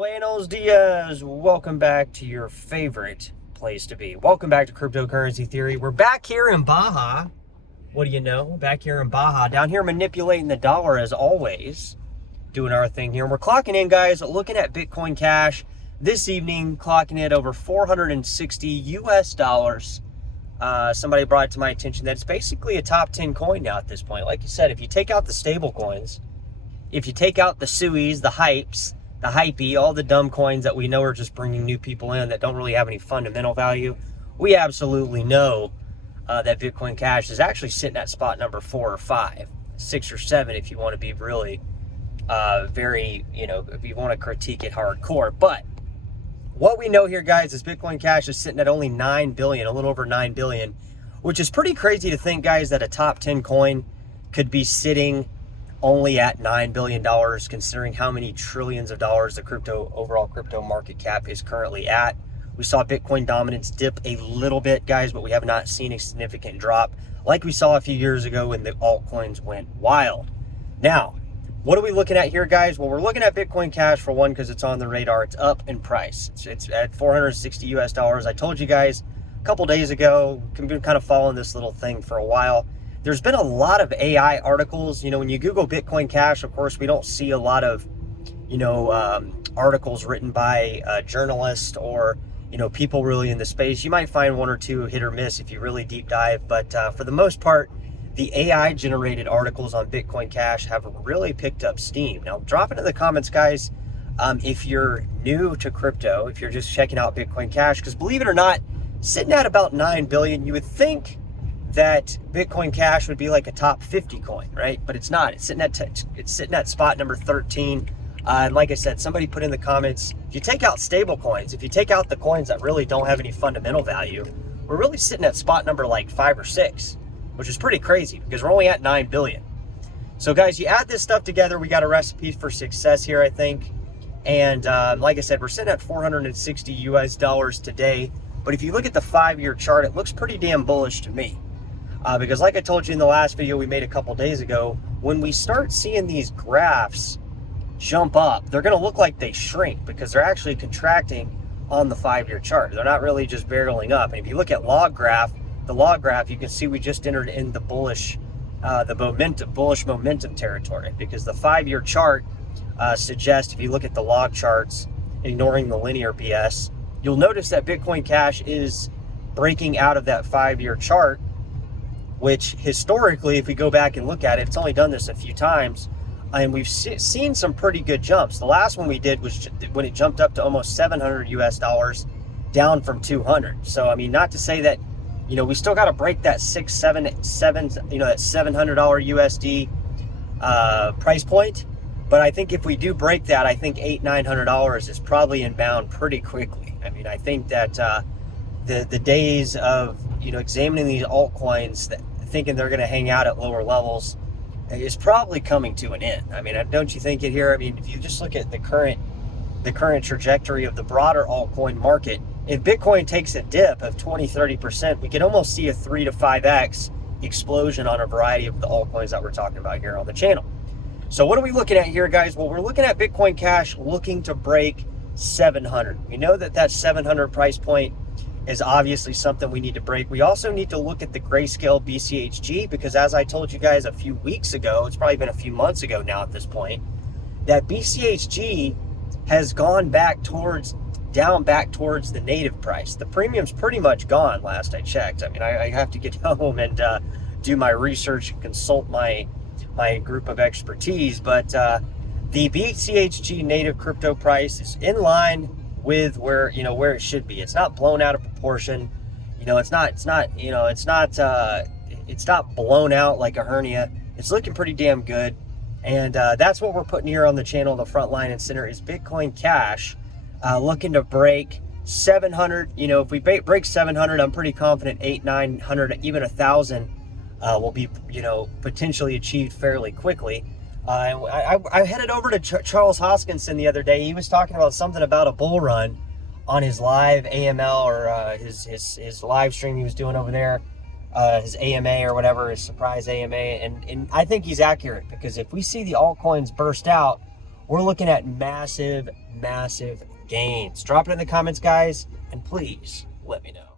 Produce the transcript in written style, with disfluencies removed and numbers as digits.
Buenos dias. Welcome back to your favorite place to be. Welcome back to Cryptocurrency Theory. We're back here in Baja. What do you know? Back here in Baja. Down here manipulating the dollar as always. Doing our thing here. And we're clocking in, guys, looking at Bitcoin Cash this evening, clocking it over 460 US dollars. Somebody brought it to my attention that it's basically a top 10 coin now at this point. Like you said, if you take out the stable coins, if you take out the SUIs, the hypes, the hypey, all the dumb coins that we know are just bringing new people in that don't really have any fundamental value, we absolutely know that Bitcoin Cash is actually sitting at spot number 4 or 5, 6 or 7 if you want to be really very, if you want to critique it hardcore. But what we know here, guys, is Bitcoin Cash is sitting at only 9 billion, a little over 9 billion, which is pretty crazy to think, guys, that a top 10 coin could be sitting only at $9 billion, considering how many trillions of dollars the overall crypto market cap is currently at. We saw Bitcoin dominance dip a little bit, guys, but we have not seen a significant drop like we saw a few years ago when the altcoins went wild. Now, what are we looking at here, guys? Well, we're looking at Bitcoin Cash for one because it's on the radar. It's up in price. It's at 460 US dollars. I told you guys a couple days ago, been kind of following this little thing for a while. There's been a lot of AI articles. When you Google Bitcoin Cash, of course, we don't see a lot of, articles written by journalists or, people really in the space. You might find one or two hit or miss if you really deep dive. But for the most part, the AI generated articles on Bitcoin Cash have really picked up steam. Now, drop it in the comments, guys, if you're new to crypto, if you're just checking out Bitcoin Cash, because believe it or not, sitting at about 9 billion, you would think that Bitcoin Cash would be like a top 50 coin, right? But it's not. It's sitting at spot number 13. And like I said, somebody put in the comments, if you take out stable coins, if you take out the coins that really don't have any fundamental value, we're really sitting at spot number like 5 or 6, which is pretty crazy because we're only at 9 billion. So guys, you add this stuff together, we got a recipe for success here, I think. And like I said, we're sitting at 460 US dollars today. But if you look at the 5-year chart, it looks pretty damn bullish to me. Because like I told you in the last video we made a couple days ago, when we start seeing these graphs jump up, they're going to look like they shrink because they're actually contracting on the 5-year chart. They're not really just barreling up. And if you look at the log graph, you can see we just entered in the bullish momentum territory, because the 5-year chart suggests, if you look at the log charts, ignoring the linear BS, you'll notice that Bitcoin Cash is breaking out of that 5-year chart, which historically, if we go back and look at it, it's only done this a few times, and we've seen some pretty good jumps. The last one we did was when it jumped up to almost 700 US dollars, down from 200. So, I mean, not to say that, we still got to break that that $700 USD price point. But I think if we do break that, I think $800-900 is probably inbound pretty quickly. I mean, I think that the days of, examining these altcoins, thinking they're going to hang out at lower levels, is probably coming to an end. I mean, don't you think it here? I mean, if you just look at the current trajectory of the broader altcoin market, if Bitcoin takes a dip of 20-30%, we could almost see a 3 to 5x explosion on a variety of the altcoins that we're talking about here on the channel. So what are we looking at here, guys? Well, we're looking at Bitcoin Cash looking to break 700. We know that 700 price point is obviously something we need to break. We also need to look at the Grayscale BCHG, because as I told you guys a few weeks ago, it's probably been a few months ago now at this point, that BCHG has gone back towards the native price. The premium's pretty much gone last I checked. I mean, I have to get home and do my research and consult my group of expertise, but the BCHG native crypto price is in line with where it should be. It's not blown out of proportion. It's not blown out like a hernia. It's looking pretty damn good. And that's what we're putting here on the channel. The front line and center is Bitcoin Cash looking to break 700. If we break 700, I'm pretty confident 800, 900, even 1,000 will be, potentially achieved fairly quickly. I headed over to Charles Hoskinson the other day. He was talking about something about a bull run on his live AML, or his live stream he was doing over there, his AMA or whatever, his surprise AMA. And I think he's accurate, because if we see the altcoins burst out, we're looking at massive, massive gains. Drop it in the comments, guys, and please let me know.